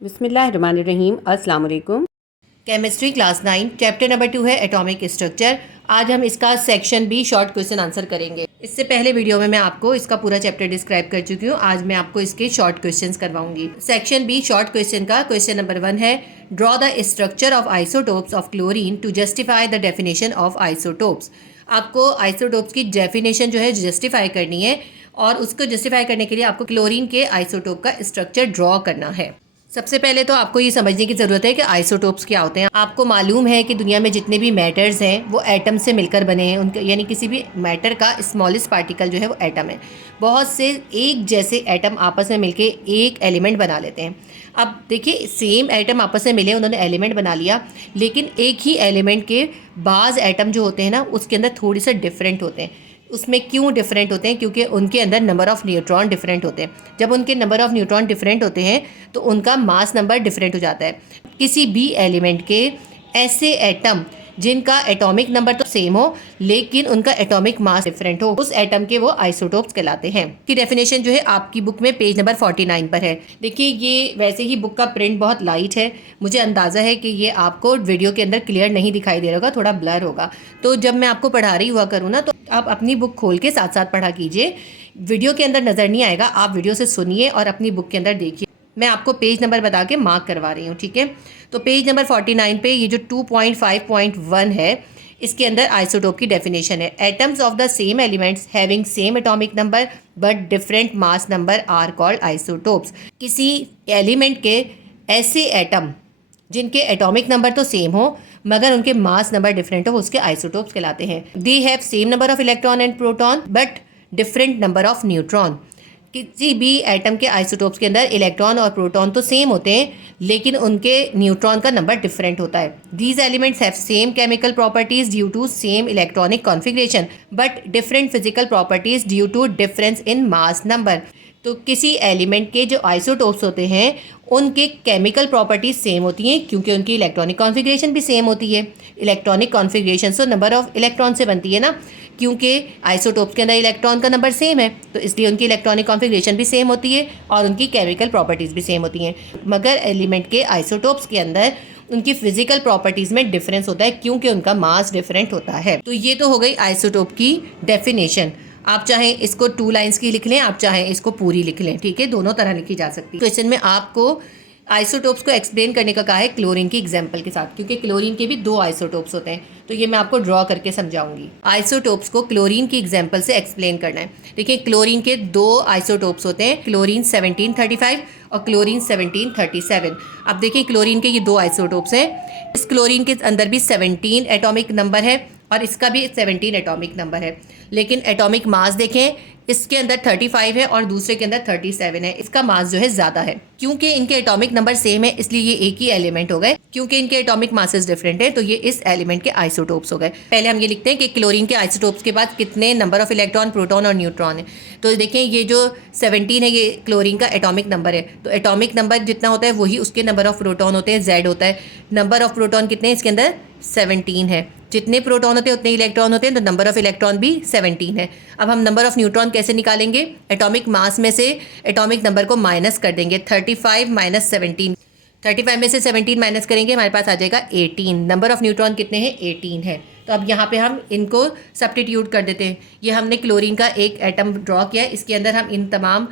बिस्मिल्लाहिर्रहमानिर्रहीम। अस्सलाम वालेकुम। केमिस्ट्री क्लास 9 चैप्टर नंबर 2 है एटॉमिक स्ट्रक्चर। आज हम इसका section B short question answer करेंगे। इससे पहले वीडियो में मैं आपको इसका पूरा चैप्टर डिस्क्राइब कर चुकी हूँ। आज मैं आपको इसके शॉर्ट क्वेश्चंस करवाऊंगी। सेक्शन बी शॉर्ट क्वेश्चन का क्वेश्चन नंबर 1 है, draw the structure of isotopes of chlorine to justify the definition of isotopes. आपको आइसोटोप्स की डेफिनेशन जो है जस्टिफाई करनी है और उसको जस्टिफाई करने के लिए आपको क्लोरीन के आइसोटोप का स्ट्रक्चर ड्रॉ करना है। सबसे पहले तो आपको ये समझने की ज़रूरत है कि आइसोटोप्स क्या होते हैं। आपको मालूम है कि दुनिया में जितने भी मैटर्स हैं वो एटम से मिलकर बने हैं। उनके यानी किसी भी मैटर का स्मॉलेस्ट पार्टिकल जो है वो एटम है। बहुत से एक जैसे एटम आपस में मिलके एक एलिमेंट बना लेते हैं। अब देखिए, सेम एटम आपस में मिले, उन्होंने एलिमेंट बना लिया, लेकिन एक ही एलिमेंट के बाज़ एटम जो होते हैं ना, उसके अंदर थोड़ी सा डिफरेंट होते हैं। उसमें क्यों डिफरेंट होते हैं? क्योंकि उनके अंदर नंबर ऑफ़ न्यूट्रॉन डिफरेंट होते हैं। जब उनके नंबर ऑफ़ न्यूट्रॉन डिफरेंट होते हैं तो उनका मास नंबर डिफरेंट हो जाता है। किसी भी एलिमेंट के ऐसे एटम जिनका एटॉमिक नंबर तो सेम हो लेकिन उनका एटॉमिक मास डिफरेंट हो, उस एटम के वो आइसोटोप्स कहलाते हैं। की डेफिनेशन जो है आपकी बुक में पेज नंबर 49 पर है। देखिए, ये वैसे ही बुक का प्रिंट बहुत लाइट है, मुझे अंदाज़ा है कि ये आपको वीडियो के अंदर क्लियर नहीं दिखाई दे रहा होगा, थोड़ा ब्लर होगा। तो जब मैं आपको पढ़ा रही हुआ करूँ ना, तो आप अपनी बुक खोल के साथ साथ पढ़ा कीजिए। वीडियो के अंदर नज़र नहीं आएगा, आप वीडियो से सुनिए और अपनी बुक के अंदर देखिए। मैं आपको पेज नंबर बता के मार्क करवा रही हूँ, ठीक है? तो पेज नंबर 49 पे ये जो 2.5.1 है, इसके अंदर आइसोटोप की डेफिनेशन है। Atoms of the same elements having same atomic number but different mass number are called isotopes. किसी एलिमेंट के ऐसे एटम जिनके एटॉमिक नंबर तो सेम हो मगर उनके मास नंबर डिफरेंट हो, वो उसके आइसोटोप्स कहलाते हैं। दे have same number of electron and proton but different number of neutron. किसी भी एटम के आइसोटोप्स के अंदर इलेक्ट्रॉन और प्रोटॉन तो सेम होते हैं लेकिन उनके न्यूट्रॉन का नंबर डिफरेंट होता है। These elements have same chemical properties due to same electronic configuration but different physical properties due to difference in mass number. तो किसी एलिमेंट के जो आइसोटोप्स होते हैं उनके केमिकल प्रॉपर्टीज सेम होती हैं क्योंकि उनकी इलेक्ट्रॉनिक कॉन्फ़िगरेशन भी सेम होती है। इलेक्ट्रॉनिक कॉन्फ़िगरेशन तो नंबर ऑफ इलेक्ट्रॉन से बनती है ना, क्योंकि आइसोटोप्स के अंदर इलेक्ट्रॉन का नंबर सेम है तो इसलिए उनकी इलेक्ट्रॉनिक कॉन्फ़िगरेशन भी सेम होती है और उनकी केमिकल प्रॉपर्टीज़ भी सेम होती हैं। मगर एलिमेंट के आइसोटोप्स के अंदर उनकी फिजिकल प्रॉपर्टीज़ में डिफरेंस होता है क्योंकि उनका मास डिफरेंट होता है। तो ये तो हो गई आइसोटोप की डेफिनेशन। आप चाहें इसको 2 लाइन्स की लिख लें, आप चाहें इसको पूरी लिख लें, ठीक है? दोनों तरह लिखी जा सकती है। क्वेश्चन में आपको आइसोटोप्स को एक्सप्लेन करने का कहा है क्लोरीन की एग्जाम्पल के साथ, क्योंकि क्लोरीन के भी 2 आइसोटोप्स होते हैं। तो ये मैं आपको ड्रॉ करके समझाऊंगी। आइसोटोप्स को क्लोरीन की एग्जाम्पल से एक्सप्लेन करना है। देखिए, क्लोरीन के 2 आइसोटोप्स होते हैं, क्लोरीन 1735 और क्लोरीन 1737। अब देखिए, क्लोरीन के ये 2 आइसोटोप्स हैं। इस क्लोरीन के अंदर भी 17 एटॉमिक नंबर है और इसका भी 17 एटॉमिक नंबर है, लेकिन एटॉमिक मास देखें, इसके अंदर 35 है और दूसरे के अंदर 37 है। इसका मास जो है ज़्यादा है। क्योंकि इनके एटॉमिक नंबर सेम है इसलिए ये एक ही एलिमेंट हो गए। क्योंकि इनके एटॉमिक मासेस डिफरेंट है तो ये इस एलिमेंट के आइसोटोप्स हो गए। पहले हम ये लिखते हैं कि क्लोरीन के आइसोटोप्स के बाद कितने नंबर ऑफ इलेक्ट्रॉन, प्रोटॉन और न्यूट्रॉन है। तो देखें, ये जो 17 है ये क्लोरीन का एटॉमिक नंबर है। तो एटॉमिक नंबर जितना होता है वही उसके नंबर ऑफ प्रोटॉन होते हैं, Z होता है। नंबर ऑफ प्रोटॉन कितने हैं इसके अंदर? 17 है। जितने प्रोटॉन होते हैं उतने इलेक्ट्रॉन होते हैं, तो नंबर ऑफ इलेक्ट्रॉन भी 17 है। अब हम नंबर ऑफ न्यूट्रॉन कैसे निकालेंगे? एटॉमिक मास में से एटॉमिक नंबर को माइनस कर देंगे। 35 माइनस 17, 35 में से 17 माइनस करेंगे, हमारे पास आ जाएगा 18। नंबर ऑफ न्यूट्रॉन कितने हैं? 18 है। तो अब यहाँ पे हम इनको सब्स्टिट्यूट कर देते हैं। ये हमने क्लोरीन का एक एटम ड्रॉ किया है, इसके अंदर हम इन तमाम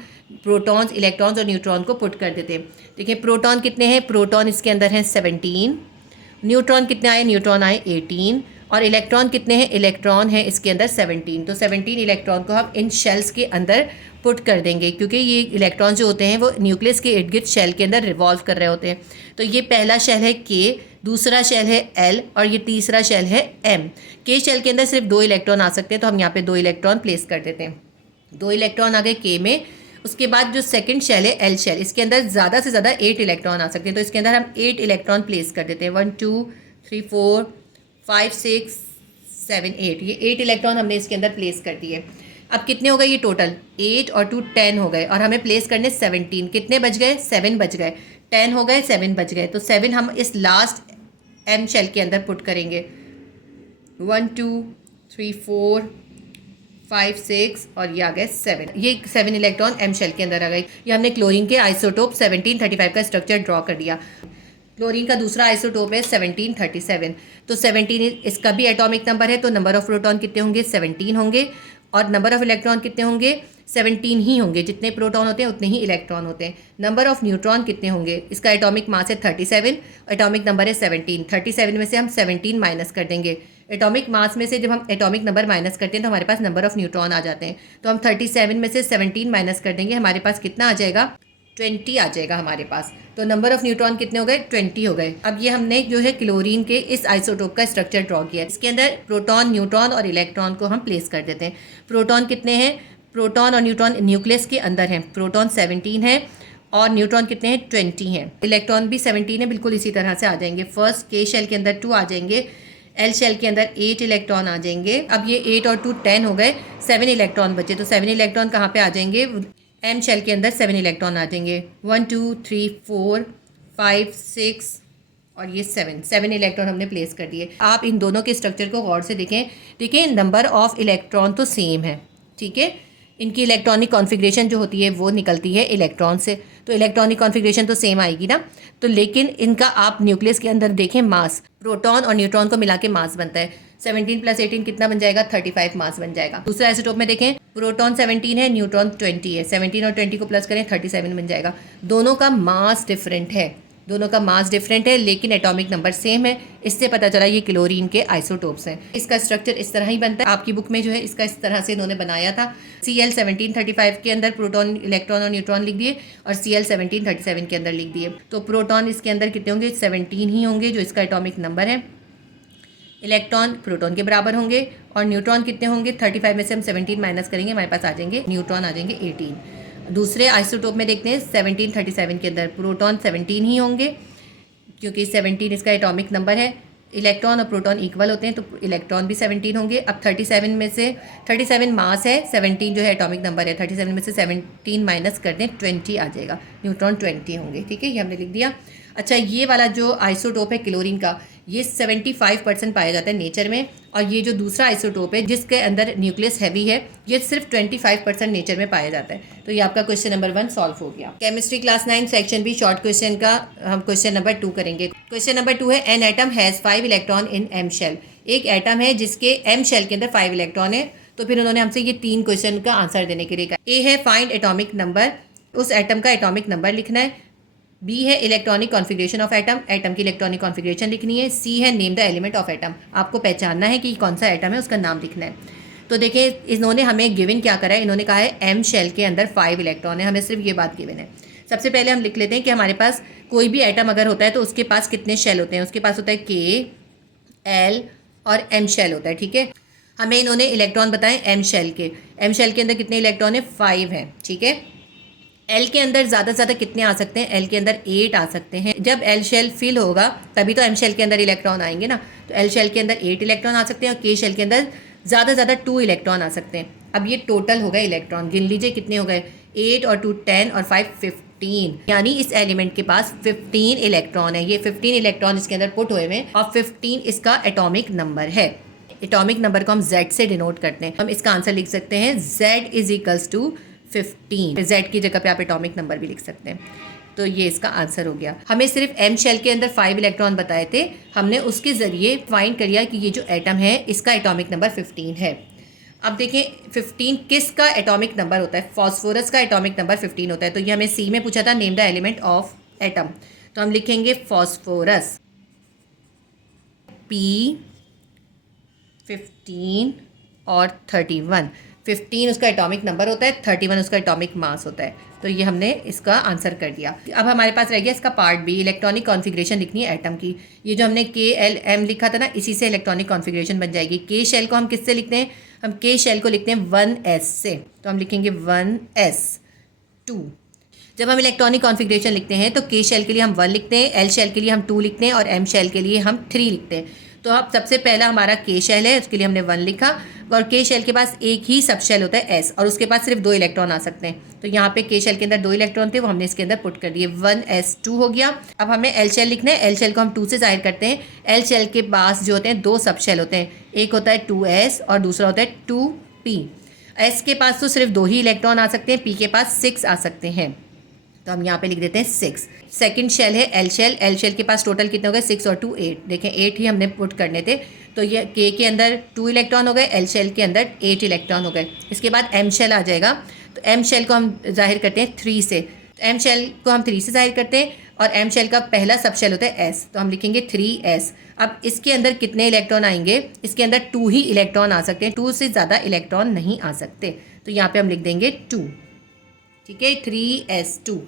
प्रोटॉन्स, इलेक्ट्रॉन्स और न्यूट्रॉन को पुट कर देते हैं। देखिए, प्रोटॉन कितने हैं? प्रोटॉन इसके अंदर हैं 17। न्यूट्रॉन कितने आए? न्यूट्रॉन आए 18। और इलेक्ट्रॉन कितने हैं? इलेक्ट्रॉन है इसके अंदर 17। तो 17 इलेक्ट्रॉन को हम इन शेल्स के अंदर पुट कर देंगे क्योंकि ये इलेक्ट्रॉन जो होते हैं वो न्यूक्लियस के इर्द गिर्द शेल के अंदर रिवॉल्व कर रहे होते हैं। तो ये पहला शेल है K, दूसरा शेल है L और ये तीसरा शेल है M। K शेल के अंदर सिर्फ 2 इलेक्ट्रॉन आ सकते हैं तो हम यहाँ पे 2 इलेक्ट्रॉन प्लेस कर देते हैं। 2 इलेक्ट्रॉन आ गए K में। उसके बाद जो सेकंड शेल है L शेल, इसके अंदर ज़्यादा से ज़्यादा 8 इलेक्ट्रॉन आ सकते हैं तो इसके अंदर हम 8 इलेक्ट्रॉन प्लेस कर देते हैं। 1 2 3 4 5 6 7 8, ये 8 इलेक्ट्रॉन हमने इसके अंदर प्लेस कर दिए। अब कितने हो गए ये टोटल? 8 और 2 10 हो गए और हमें प्लेस करने 17। कितने बच गए? 7 बच गए। 10 हो गए, 7 बच गए। तो 7 हम इस लास्ट M शेल के अंदर पुट करेंगे। 1 2 3 4 5 6 और ये आ गए 7। ये 7 इलेक्ट्रॉन एम शेल के अंदर आ गए। ये हमने क्लोरीन के आइसोटोप 1735 का स्ट्रक्चर ड्रॉ कर दिया। क्लोरीन का दूसरा आइसोटोप है 1737। तो 17 इसका भी एटॉमिक नंबर है, तो नंबर ऑफ प्रोटॉन कितने होंगे? 17 होंगे। और नंबर ऑफ इलेक्ट्रॉन कितने होंगे? 17 ही होंगे। जितने प्रोटॉन होते हैं उतने ही इलेक्ट्रॉन होते हैं। नंबर ऑफ न्यूट्रॉन कितने होंगे? इसका एटॉमिक मास है 37, एटॉमिक नंबर है 17। 37 में से हम 17 माइनस कर देंगे। एटॉमिक मास में से जब हम एटॉमिक नंबर माइनस करते हैं तो हमारे पास नंबर ऑफ न्यूट्रॉन आ जाते हैं। तो हम 37 में से 17 माइनस कर देंगे, हमारे पास कितना आ जाएगा? 20 आ जाएगा हमारे पास। तो नंबर ऑफ न्यूट्रॉन कितने हो गए? 20 हो गए। अब ये हमने जो है क्लोरीन के इस आइसोटोप का स्ट्रक्चर ड्रॉ किया। इसके अंदर प्रोटॉन, न्यूट्रॉन और इलेक्ट्रॉन को हम प्लेस कर देते हैं। प्रोटॉन कितने हैं? प्रोटॉन और न्यूट्रॉन न्यूक्लियस के अंदर हैं। प्रोटॉन 17 है और न्यूट्रॉन कितने हैं? 20 हैं। इलेक्ट्रॉन भी 17 है, बिल्कुल इसी तरह से आ जाएंगे। फर्स्ट के शेल के अंदर 2 आ जाएंगे, एल शेल के अंदर 8 इलेक्ट्रॉन आ जाएंगे। अब ये 8 और 2 10 हो गए, 7 इलेक्ट्रॉन बचे। तो 7 इलेक्ट्रॉन कहाँ पे आ जाएंगे? एम शेल के अंदर 7 इलेक्ट्रॉन आ जाएंगे। 1 2 3 4 5 6 और ये 7 इलेक्ट्रॉन हमने प्लेस कर दिए। आप इन दोनों के स्ट्रक्चर को गौर से देखें नंबर ऑफ इलेक्ट्रॉन तो सेम है, ठीक है। इनकी इलेक्ट्रॉनिक कॉन्फ़िगरेशन जो होती है वो निकलती है इलेक्ट्रॉन से, तो इलेक्ट्रॉनिक कॉन्फ़िगरेशन तो सेम आएगी ना। तो लेकिन इनका आप न्यूक्लियस के अंदर देखें मास, प्रोटॉन और न्यूट्रॉन को मिला के मास बनता है। 17 + 18 कितना बन जाएगा? 35 मास बन जाएगा। दूसरा आइसोटोप में देखें, प्रोटॉन 17 है, न्यूट्रॉन 20 है। 17 और 20 को प्लस करें 37 बन जाएगा। दोनों का मास डिफरेंट है, लेकिन एटॉमिक नंबर सेम है। इससे पता चला ये क्लोरीन के आइसोटोप्स हैं। इसका स्ट्रक्चर इस तरह ही बनता है। आपकी बुक में जो है इसका इस तरह से इन्होंने बनाया था। Cl 1735 के अंदर प्रोटॉन, इलेक्ट्रॉन और न्यूट्रॉन लिख दिए और Cl 1737 के अंदर लिख दिए। तो प्रोटॉन इसके अंदर कितने होंगे? 17 ही होंगे, जो इसका एटॉमिक नंबर है। इलेक्ट्रॉन प्रोटॉन के बराबर होंगे और न्यूट्रॉन कितने होंगे? 35 में से हम 17 माइनस करेंगे, हमारे पास आ जाएंगे न्यूट्रॉन आ जाएंगे 18। दूसरे आइसोटोप में देखते हैं 1737 के अंदर प्रोटॉन 17 ही होंगे, क्योंकि 17 इसका एटॉमिक नंबर है। इलेक्ट्रॉन और प्रोटॉन इक्वल होते हैं, तो इलेक्ट्रॉन भी 17 होंगे। अब 37 में से 37 मास है, 17 जो है एटॉमिक नंबर है। 37 में से 17 माइनस कर दें, 20 आ जाएगा। न्यूट्रॉन 20 होंगे, ठीक है, ये हमने लिख दिया। अच्छा, ये वाला जो आइसोटोप है क्लोरीन का, ये 75% पाया जाता है नेचर में, और ये जो दूसरा आइसोटोप है जिसके अंदर न्यूक्लियस हैवी है, ये सिर्फ 25% नेचर में पाया जाता है। तो ये आपका क्वेश्चन नंबर 1 सॉल्व हो गया। Chemistry class 9 section B short question का हम क्वेश्चन नंबर 2 करेंगे। क्वेश्चन नंबर 2 है, an atom has 5 electron in M shell. एक एटम है जिसके एम शेल के अंदर 5 इलेक्ट्रॉन है। तो फिर उन्होंने हमसे ये 3 क्वेश्चन का आंसर देने के लिए कहा। ए है फाइंड एटॉमिक नंबर, उस एटम का एटॉमिक नंबर लिखना है। बी है electronic configuration of atom, atom की इलेक्ट्रॉनिक कॉन्फ़िगरेशन लिखनी है। सी है name the element of atom, आपको पहचानना है कि कौन सा एटम है, उसका नाम लिखना है। तो देखिए, इन्होंने हमें गिवन क्या करा है, इन्होंने कहा है एम शेल के अंदर 5 इलेक्ट्रॉन है, हमें सिर्फ ये बात गिवन है। सबसे पहले हम लिख लेते हैं कि हमारे पास कोई भी एटम अगर होता है तो उसके पास कितने शेल होते हैं। उसके पास होता है के, एल और एम शेल होता है, ठीक है। हमें इन्होंने इलेक्ट्रॉन बताएं एम शेल के, एम शेल के अंदर कितने इलेक्ट्रॉन है? 5 हैं, ठीक है। एल के अंदर ज़्यादा से ज़्यादा कितने आ सकते हैं? एल के अंदर 8 आ सकते हैं। जब एल शेल फिल होगा तभी तो एम शेल के अंदर इलेक्ट्रॉन आएंगे ना। तो एल शेल के अंदर 8 इलेक्ट्रॉन आ सकते हैं और के शेल के अंदर ज़्यादा से ज़्यादा 2 इलेक्ट्रॉन आ सकते हैं। अब ये टोटल हो गए इलेक्ट्रॉन, गिन लीजिए कितने हो गए। 8 और 2 10 और 5 15, यानी इस एलिमेंट के पास 15 इलेक्ट्रॉन है। ये 15 इलेक्ट्रॉन इसके अंदर पुट हुए हैं और 15 इसका एटॉमिक नंबर है। एटॉमिक नंबर को हम Z से डिनोट करते हैं। हम इसका आंसर लिख सकते हैं Z = 15। Z की जगह पे आप एटॉमिक नंबर भी लिख सकते हैं। तो ये इसका आंसर हो गया। हमें सिर्फ एम शेल के अंदर 5 इलेक्ट्रॉन बताए थे, हमने उसके ज़रिए फाइंड कर लिया कि ये जो एटम है इसका एटॉमिक नंबर 15 है। अब देखें 15 किसका एटॉमिक नंबर होता है? फॉस्फोरस का एटॉमिक नंबर 15 होता है। तो ये हमें सी में पूछा था, name the element of atom. तो हम लिखेंगे फॉस्फोरस, P15 और 31। 15 उसका एटॉमिक नंबर होता है, 31 उसका एटॉमिक मास होता है। तो ये हमने इसका आंसर कर दिया। अब हमारे पास रह गया इसका पार्ट बी, इलेक्ट्रॉनिक कॉन्फ़िगरेशन लिखनी है एटम की। ये जो हमने KLM लिखा था ना, इसी से इलेक्ट्रॉनिक कॉन्फ़िगरेशन बन जाएगी। के शेल को हम किससे लिखते हैं? हम के शेल को लिखते हैं 1s से। तो हम लिखेंगे 1s2। जब हम इलेक्ट्रॉनिक कॉन्फ़िगरेशन लिखते हैं तो के शेल के लिए हम 1 लिखते हैं, एल शेल के लिए हम 2 लिखते हैं और एम शेल के लिए हम 3 लिखते हैं। तो अब सबसे पहला हमारा के शेल है, उसके लिए हमने 1 लिखा, और के शेल के पास एक ही सब शेल होता है S, और उसके पास सिर्फ 2 इलेक्ट्रॉन आ सकते हैं। तो यहाँ पे के शेल के अंदर 2 इलेक्ट्रॉन थे, वो हमने इसके अंदर पुट कर दिए। 1s2 हो गया। अब हमें एल शेल लिखना है। एल शेल को हम 2 से जाहिर करते हैं। एल शेल के पास जो होते हैं 2 सब शेल होते हैं, एक होता है 2s और दूसरा होता है 2p। एस के पास तो सिर्फ 2 ही इलेक्ट्रॉन आ सकते हैं, पी के पास 6 आ सकते हैं, तो हम यहाँ पे लिख देते हैं 6। सेकंड शेल है एल शेल। एल शेल के पास टोटल कितने हो गए, 6 और 2 8। देखें 8 ही हमने पुट करने थे, तो ये के अंदर 2 इलेक्ट्रॉन हो गए, एल शेल के अंदर 8 इलेक्ट्रॉन हो गए। इसके बाद एम शेल आ जाएगा, तो एम शेल को हम जाहिर करते हैं 3 से। एम शेल को हम 3 से जाहिर करते हैं और एम शेल का पहला सब शेल होता है एस, तो हम लिखेंगे 3s। अब इसके अंदर कितने इलेक्ट्रॉन आएंगे, इसके अंदर 2 ही इलेक्ट्रॉन आ सकते हैं, 2 से ज़्यादा इलेक्ट्रॉन नहीं आ सकते, तो यहाँ पे हम लिख देंगे 2। ठीक है, 3s2।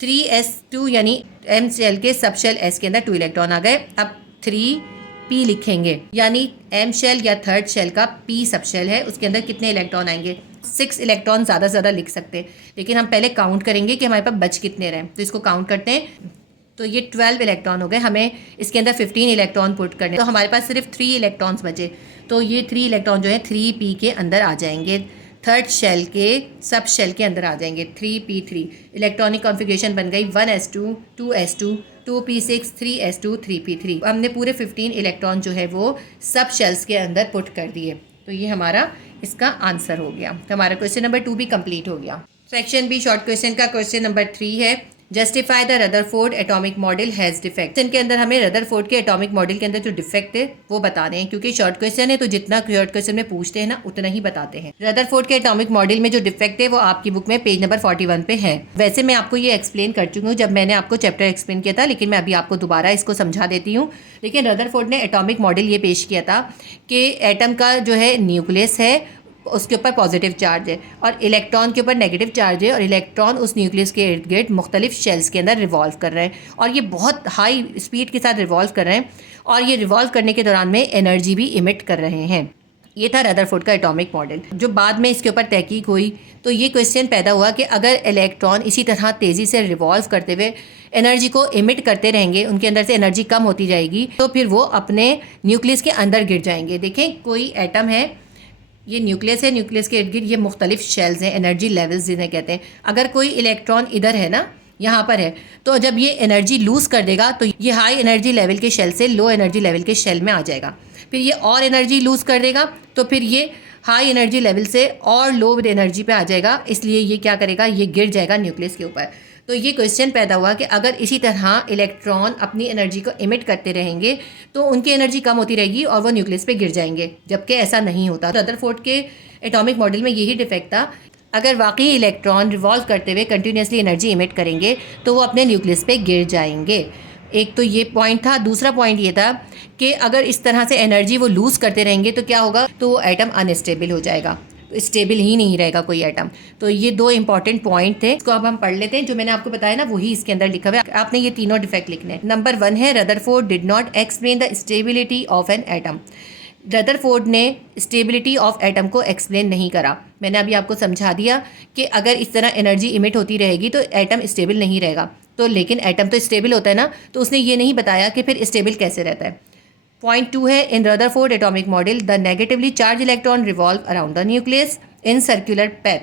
3s2 यानी एम शेल के सब शेल एस के अंदर 2 इलेक्ट्रॉन आ गए। अब 3p लिखेंगे, यानी एम शेल या थर्ड शेल का p सब शेल है, उसके अंदर कितने इलेक्ट्रॉन आएंगे, 6 इलेक्ट्रॉन ज़्यादा से ज़्यादा लिख सकते हैं, लेकिन हम पहले काउंट करेंगे कि हमारे पास बच कितने रहे, तो इसको काउंट करते हैं। तो ये 12 इलेक्ट्रॉन हो गए, हमें इसके अंदर 15 इलेक्ट्रॉन पुट करने, तो हमारे पास सिर्फ 3 इलेक्ट्रॉन्स बचे, तो ये 3 इलेक्ट्रॉन जो है 3p के अंदर आ जाएंगे, थर्ड शेल के सब शेल के अंदर आ जाएंगे। 3p3 इलेक्ट्रॉनिक कॉन्फ़िगरेशन बन गई 1s2 2s2 2p6 3s2 3p3। हमने पूरे 15 इलेक्ट्रॉन जो है वो सब शेल्स के अंदर पुट कर दिए, तो ये हमारा इसका आंसर हो गया। तो हमारा क्वेश्चन नंबर 2 भी कंप्लीट हो गया। सेक्शन बी शॉर्ट क्वेश्चन का क्वेश्चन नंबर 3 है, justify the Rutherford atomic model has defect. इनके अंदर हमें रदरफोर्ड के एटॉमिक मॉडल के अंदर जो डिफेक्ट है वो बताने हैं, क्योंकि शॉर्ट क्वेश्चन है तो जितना शॉर्ट क्वेश्चन में पूछते हैं ना उतना ही बताते हैं। रदरफोर्ड के एटॉमिक मॉडल में जो डिफेक्ट है वो आपकी बुक में पेज नंबर 41 पे है। वैसे मैं आपको ये एक्सप्लेन कर चुकी हूँ जब मैंने आपको चैप्टर एक्सप्लेन किया था, लेकिन मैं अभी आपको दोबारा इसको समझा देती हूँ। लेकिन रदरफोर्ड ने एटॉमिक मॉडल ये पेश किया था कि एटम का जो है न्यूक्लियस है उसके ऊपर पॉजिटिव चार्ज है और इलेक्ट्रॉन के ऊपर नेगेटिव चार्ज है, और इलेक्ट्रॉन उस न्यूक्लियस के इर्द गिर्द मुख्तलिफ शेल्स के अंदर रिवॉल्व कर रहे हैं, और ये बहुत हाई स्पीड के साथ रिवॉल्व कर रहे हैं, और ये रिवॉल्व करने के दौरान में एनर्जी भी इमिट कर रहे हैं। ये था रदरफोर्ड का एटॉमिक मॉडल। जो बाद में इसके ऊपर तहकीक हुई तो ये क्वेश्चन पैदा हुआ कि अगर इलेक्ट्रॉन इसी तरह तेज़ी से रिवॉल्व करते हुए एनर्जी को इमिट करते रहेंगे, उनके अंदर से एनर्जी कम होती जाएगी, तो फिर वो अपने न्यूक्लियस के अंदर गिर जाएंगे। देखें कोई एटम है, ये न्यूक्लियस है, न्यूक्लियस के इर्द गिर्द ये मुख्तलिफ शेल्स हैं, एनर्जी लेवल्स जिन्हें कहते हैं। अगर कोई इलेक्ट्रॉन इधर है ना, यहाँ पर है, तो जब ये एनर्जी लूज़ कर देगा तो ये हाई एनर्जी लेवल के शेल से लो एनर्जी लेवल के शेल में आ जाएगा। फिर ये और एनर्जी लूज़ कर देगा तो फिर ये हाई एनर्जी लेवल से और लो एनर्जी पे आ जाएगा, इसलिए ये क्या करेगा, ये गिर जाएगा न्यूक्लियस के ऊपर। तो ये क्वेश्चन पैदा हुआ कि अगर इसी तरह इलेक्ट्रॉन अपनी एनर्जी को इमिट करते रहेंगे तो उनकी एनर्जी कम होती रहेगी और वो न्यूक्लियस पे गिर जाएंगे, जबकि ऐसा नहीं होता। रदरफोर्ड के एटॉमिक मॉडल में यही डिफेक्ट था, अगर वाकई इलेक्ट्रॉन रिवॉल्व करते हुए कंटिन्यूसली एनर्जी इमिट करेंगे तो वो अपने न्यूक्लियस पे गिर जाएंगे। एक तो ये पॉइंट था। दूसरा पॉइंट ये था कि अगर इस तरह से एनर्जी वो लूज़ करते रहेंगे तो क्या होगा, तो वो एटम अनस्टेबल हो जाएगा, स्टेबल ही नहीं रहेगा कोई एटम। तो ये 2 इंपॉर्टेंट पॉइंट थे, इसको अब हम पढ़ लेते हैं। जो मैंने आपको बताया ना वही इसके अंदर लिखा हुआ है, आपने ये तीनों डिफेक्ट लिखने हैं। नंबर 1 है Rutherford did not explain the stability of an atom. Rutherford ने स्टेबिलिटी ऑफ एटम को एक्सप्लेन नहीं करा। मैंने अभी आपको समझा दिया कि अगर इस तरह एनर्जी इमिट होती रहेगी तो एटम स्टेबल नहीं रहेगा, तो लेकिन एटम तो स्टेबल होता है ना, तो उसने ये नहीं बताया कि फिर स्टेबल कैसे रहता है। पॉइंट 2 है in Rutherford atomic model the negatively charge electron revolve around the nucleus in circular path.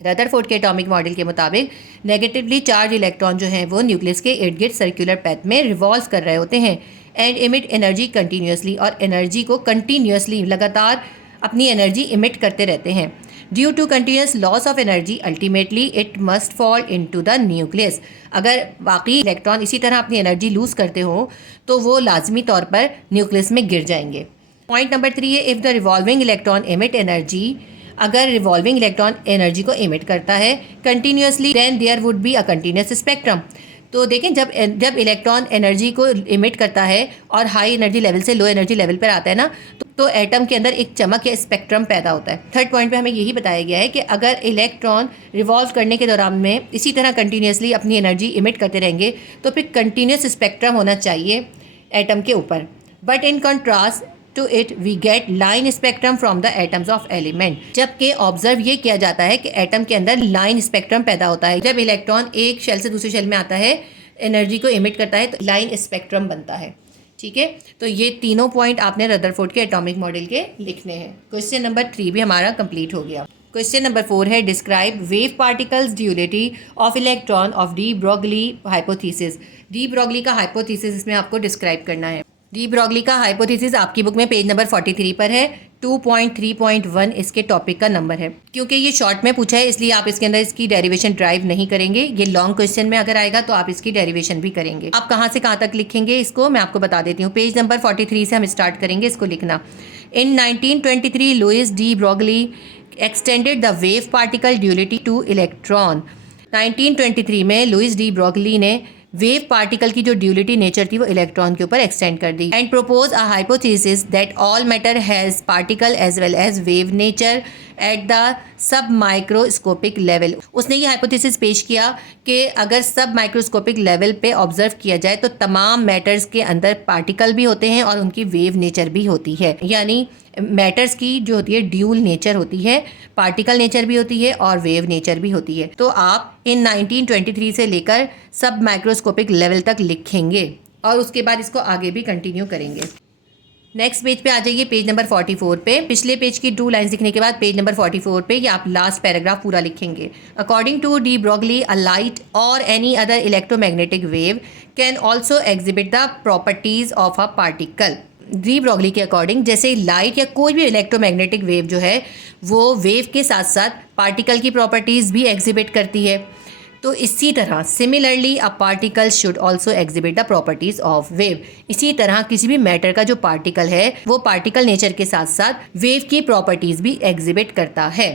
Rutherford के एटॉमिक मॉडल के मुताबिक नेगेटिवली चार्ज इलेक्ट्रॉन जो हैं वो न्यूक्लियस के इर्द गिर्द सर्कुलर पैथ में रिवॉल्व कर रहे होते हैं एंड इमिट एनर्जी कंटिन्यूसली, और एनर्जी को कंटिन्यूसली लगातार अपनी एनर्जी इमिट करते रहते हैं। Due to continuous loss of energy ultimately it must fall into the nucleus. अगर वाकई इलेक्ट्रॉन इसी तरह अपनी एनर्जी लूज़ करते हो तो वो लाजमी तौर पर न्यूक्लियस में गिर जाएंगे। पॉइंट नंबर 3 है if the revolving electron emit energy, अगर रिवॉल्विंग इलेक्ट्रॉन एनर्जी को इमिट करता है continuously then there would be a continuous spectrum. तो देखें जब इलेक्ट्रॉन एनर्जी को इमिट करता है और हाई एनर्जी लेवल से लो एनर्जी लेवल पर आता है ना, तो एटम के अंदर एक चमक या स्पेक्ट्रम पैदा होता है। थर्ड पॉइंट पे हमें यही बताया गया है कि अगर इलेक्ट्रॉन रिवॉल्व करने के दौरान में इसी तरह कंटिन्यूसली अपनी एनर्जी इमिट करते रहेंगे तो फिर कंटिन्यूस स्पेक्ट्रम होना चाहिए एटम के ऊपर। But in contrast to it we get line spectrum from the atoms of element. जबकि ऑब्जर्व ये किया जाता है कि एटम के अंदर लाइन स्पेक्ट्रम पैदा होता है। जब इलेक्ट्रॉन एक शेल से दूसरे शेल में आता है, एनर्जी को इमिट करता है, तो लाइन स्पेक्ट्रम बनता है। ठीक है, तो ये तीनों पॉइंट आपने रदरफोर्ड के एटॉमिक मॉडल के लिखने हैं। क्वेश्चन नंबर 3 भी हमारा कंप्लीट हो गया। क्वेश्चन नंबर 4 है describe wave particles duality of electron of de Broglie hypothesis. De Broglie का हाइपोथेसिस इसमें आपको डिस्क्राइब करना है। डी ब्रोगली का हाइपोथेसिस आपकी बुक में पेज नंबर 43 पर है। 2.3.1 इसके टॉपिक का नंबर है। क्योंकि ये शॉर्ट में पूछा है इसलिए आप इसके अंदर इसकी डेरिवेशन ड्राइव नहीं करेंगे। ये लॉन्ग क्वेश्चन में अगर आएगा तो आप इसकी डेरिवेशन भी करेंगे। आप कहाँ से कहाँ तक लिखेंगे इसको मैं आपको बता देती हूँ। पेज नंबर 43 से हम स्टार्ट करेंगे इसको लिखना। In 1923 Louis de Broglie extended the wave particle duality to electron. 1923 में लुइस डी ब्रोगली ने वेव पार्टिकल की जो ड्यूलिटी नेचर थी वो इलेक्ट्रॉन के ऊपर एक्सटेंड कर दी and propose a hypothesis that all matter has particle as well as wave nature at the sub microscopic level. उसने ये हाइपोथेसिस पेश किया कि अगर सब माइक्रोस्कोपिक लेवल पे ऑब्जर्व किया जाए तो तमाम मैटर्स के अंदर पार्टिकल भी होते हैं और उनकी वेव नेचर भी होती है। यानी मैटर्स की जो होती है ड्यूल नेचर होती है, पार्टिकल नेचर भी होती है और वेव नेचर भी होती है। तो आप इन 1923 से लेकर सब माइक्रोस्कोपिक लेवल तक लिखेंगे और उसके बाद इसको आगे भी कंटिन्यू करेंगे। नेक्स्ट पेज पे आ जाइए, पेज नंबर 44 पे। पिछले पेज की 2 लाइन्स लिखने के बाद पेज नंबर 44 पे ये आप लास्ट पैराग्राफ पूरा लिखेंगे। According to de Broglie a light or any other electromagnetic wave can also exhibit the properties of a particle. De Broglie के अकॉर्डिंग जैसे लाइट या कोई भी इलेक्ट्रोमैग्नेटिक वेव जो है वो वेव के साथ साथ पार्टिकल की प्रॉपर्टीज़ भी एग्जिबिट करती है। तो इसी तरह similarly a particle should also exhibit the properties of wave. इसी तरह किसी भी मैटर का जो पार्टिकल है वो पार्टिकल नेचर के साथ साथ वेव की प्रॉपर्टीज भी एग्जिबिट करता है।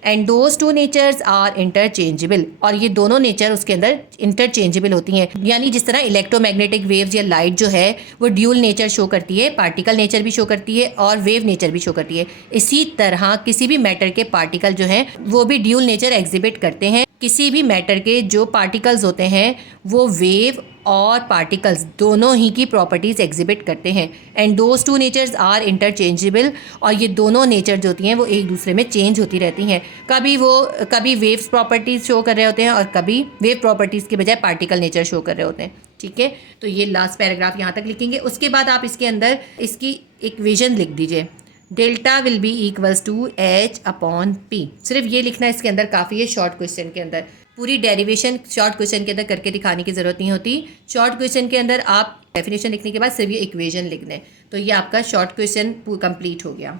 And those two natures are interchangeable, और ये दोनों नेचर उसके अंदर इंटरचेंजेबल होती हैं। यानी जिस तरह इलेक्ट्रोमैग्नेटिक वेव्स या लाइट जो है वो ड्यूल नेचर शो करती है, पार्टिकल नेचर भी शो करती है और वेव नेचर भी शो करती है, इसी तरह किसी भी मैटर के पार्टिकल जो हैं वो भी ड्यूल नेचर एग्जिबिट करते हैं। किसी भी मैटर के जो पार्टिकल्स होते हैं वो वेव और पार्टिकल्स दोनों ही की प्रॉपर्टीज़ एग्जिबिट करते हैं। And those two natures are interchangeable, और ये दोनों नेचर जो होती हैं वो एक दूसरे में चेंज होती रहती हैं। कभी वेव्स प्रॉपर्टीज़ शो कर रहे होते हैं और कभी वेव प्रॉपर्टीज़ के बजाय पार्टिकल नेचर शो कर रहे होते हैं। ठीक है, तो ये लास्ट पैराग्राफ यहाँ तक लिखेंगे। उसके बाद आप इसके अंदर इसकी इक्वेशन लिख दीजिए, delta will be equals to H upon P. सिर्फ ये लिखना इसके अंदर काफ़ी है। शॉर्ट क्वेश्चन के अंदर पूरी डेरिवेशन शॉर्ट क्वेश्चन के अंदर करके दिखाने की ज़रूरत नहीं होती। शॉर्ट क्वेश्चन के अंदर आप डेफिनेशन लिखने के बाद सिर्फ ये इक्वेशन लिख दें तो ये आपका शॉर्ट क्वेश्चन कंप्लीट हो गया।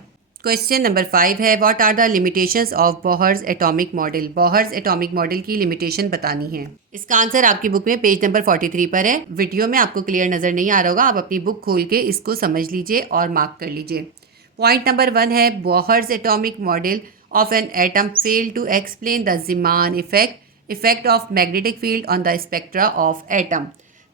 क्वेश्चन नंबर 5 है, what are the limitations of Bohr's atomic model. Bohr's atomic model की लिमिटेशन बतानी है। इसका आंसर आपकी बुक में पेज नंबर 43 पर है। वीडियो में आपको क्लियर नज़र नहीं आ रहा होगा, आप अपनी बुक खोल के इसको समझ लीजिए और मार्क कर लीजिए। पॉइंट नंबर 1 है, Bohr's atomic model of an atom fail to explain the Zeeman effect of magnetic field on the spectra of atom.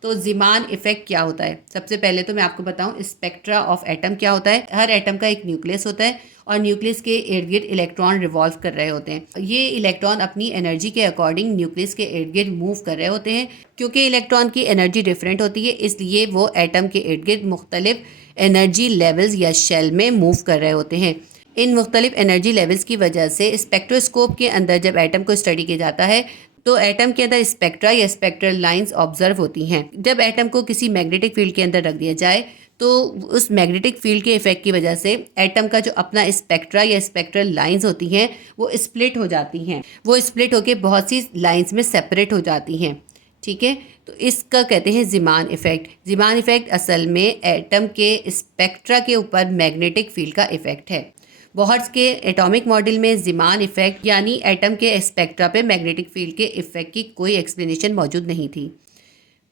तो ज़ीमान इफेक्ट क्या होता है? सबसे पहले तो मैं आपको बताऊं स्पेक्ट्रा ऑफ एटम क्या होता है। हर एटम का एक न्यूक्लियस होता है और न्यूक्लियस के इर्द गिर्द इलेक्ट्रॉन रिवॉल्व कर रहे होते हैं। ये इलेक्ट्रॉन अपनी एनर्जी के अकॉर्डिंग न्यूक्लियस के इर्द गिर्द मूव कर रहे होते हैं। क्योंकि इलेक्ट्रॉन की एनर्जी डिफरेंट होती है इसलिए वो एटम के इर्द गिर्द मुख्तलिफ एनर्जी लेवल्स या शेल में मूव कर रहे होते हैं। इन मुख्तलिफ एनर्जी लेवल्स की वजह से स्पेक्ट्रोस्कोप के अंदर जब एटम को स्टडी किया जाता है तो एटम के अंदर स्पेक्ट्रा या स्पेक्ट्रल लाइंस ऑब्जर्व होती हैं। जब एटम को किसी मैग्नेटिक फील्ड के अंदर रख दिया जाए तो उस मैग्नेटिक फील्ड के इफेक्ट की वजह से एटम का जो अपना स्पेक्ट्रा या स्पेक्ट्रल लाइंस होती हैं वो स्प्लिट हो जाती हैं। वो स्प्लिट होकर बहुत सी लाइंस में सेपरेट हो जाती हैं। ठीक है, तो इसका कहते हैं ज़ीमान इफेक्ट। ज़ीमान इफेक्ट असल में एटम के स्पेक्ट्रा के ऊपर मैग्नेटिक फील्ड का इफेक्ट है। बोहर्स के एटॉमिक मॉडल में ज़ीमान इफेक्ट यानी एटम के स्पेक्ट्रा पे मैग्नेटिक फील्ड के इफेक्ट की कोई एक्सप्लेनेशन मौजूद नहीं थी।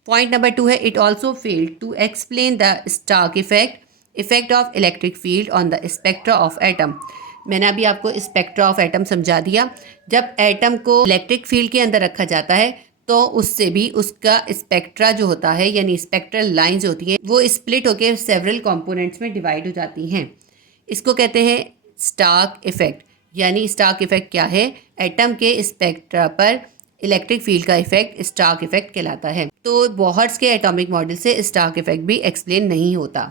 पॉइंट नंबर 2 है, it also failed to explain the Stark effect of electric field on the spectra of atom. मैंने अभी आपको स्पेक्ट्रा ऑफ एटम समझा दिया। जब एटम को इलेक्ट्रिक फील्ड के अंदर रखा जाता है तो उससे भी उसका स्पेक्ट्रा जो होता है यानी स्पेक्ट्रल लाइंस होती हैं वो स्प्लिट होकर सेवरल कंपोनेंट्स में डिवाइड हो जाती हैं। इसको कहते हैं स्टार्क इफेक्ट। यानी स्टार्क इफेक्ट क्या है? एटम के स्पेक्ट्रा पर इलेक्ट्रिक फील्ड का इफेक्ट स्टार्क इफेक्ट कहलाता है। तो बोहर्स के एटॉमिक मॉडल से स्टार्क इफेक्ट भी एक्सप्लेन नहीं होता।